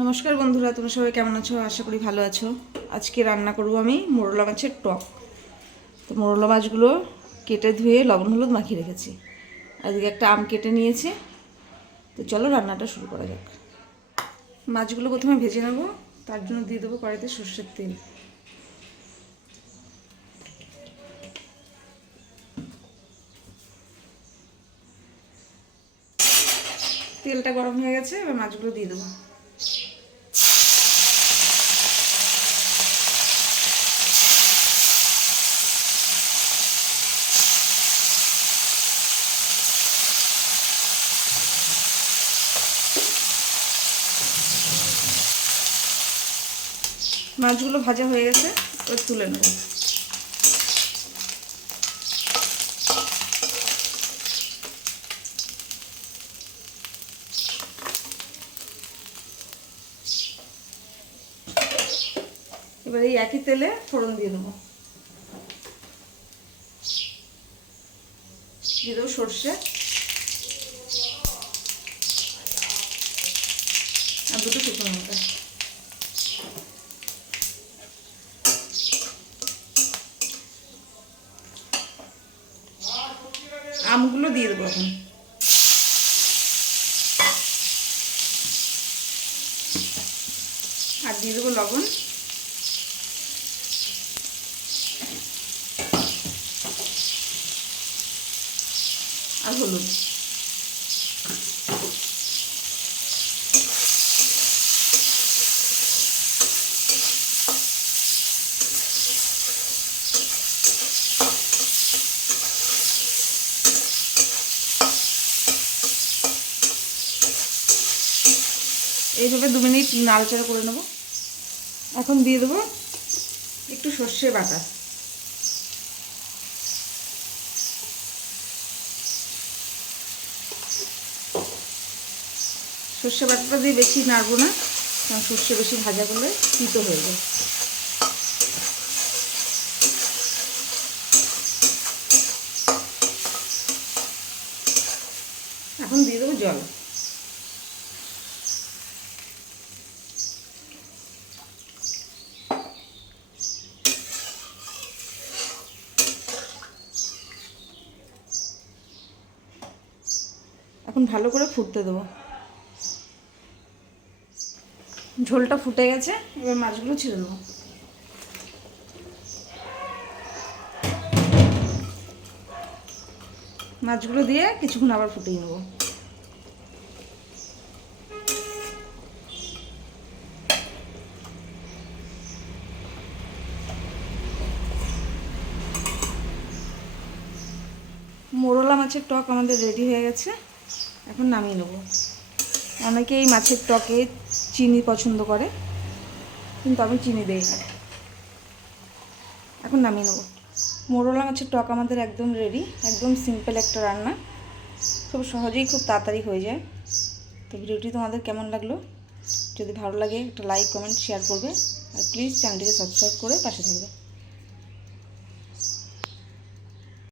নমস্কার বন্ধুরা, তোমরা সবাই কেমন আছো? আশা করি ভালো আছো। আজকে রান্না করব আমি মোরলা মাছের টক। তো মোরলা মাছগুলো কেটে ধুয়ে লবণ হলুদ মাখিয়ে রেখেছি। আজকে একটা আম কেটে নিয়েছি। তো চলো রান্নাটা শুরু করা যাক। মাছগুলো প্রথমে ভেজে নেব, তার জন্য দিয়ে দেবো কড়াইতে সর্ষের তেল। তেলটা গরম হয়ে গেছে, এবার মাছগুলো দিয়ে দেবো। মাছগুলো ভাজা হয়ে গেছে, এবার তুলে নেব। এবার এই একই তেলে ফোড়ন দিয়ে দেবো। দিয়ে দেবো সর্ষে। আর দুটো শুকনো লঙ্কা। আমগুলো দিয়ে দেবো এখন। আর দিয়ে দেবো লবণ। আর হলুদ। এইভাবে দু মিনিট নাড়াচাড়া করে নেব। এখন দিয়ে দেবো একটু সর্ষে বাটা। সর্ষে বাটাটা দিয়ে বেশি নাড়বো না, কারণ সর্ষে বেশি ভাজা করলে তিতো হয়ে যায়। এখন দিয়ে দেবো জল। এখন ভালো করে ফুটতে দেবো। ঝোলটা ফুটে গেছে, এবার মাছগুলো ছেড়ে দেবো। মাছগুলো দিয়ে কিছুক্ষণ আবার ফুটিয়ে নেব। মোরলা মাছের টক আমাদের রেডি হয়ে গেছে। এখন নামিয়ে নেব। অনেকে এই মাছের টকে চিনি পছন্দ করে, কিন্তু আমি চিনি দিই না। এখন নামিয়ে নেব। মোরলা মাছের টক আমাদের একদম রেডি একদম সিম্পল একটা রান্না। খুব সহজেই খুব তাড়াতাড়ি হয়ে যায়। তো ভিডিওটি তোমাদের কেমন লাগল? যদি ভালো লাগে, একটা লাইক কমেন্ট শেয়ার করবে। আর প্লিজ চ্যানেলটিকে সাবস্ক্রাইব করে পাশে থাকবে।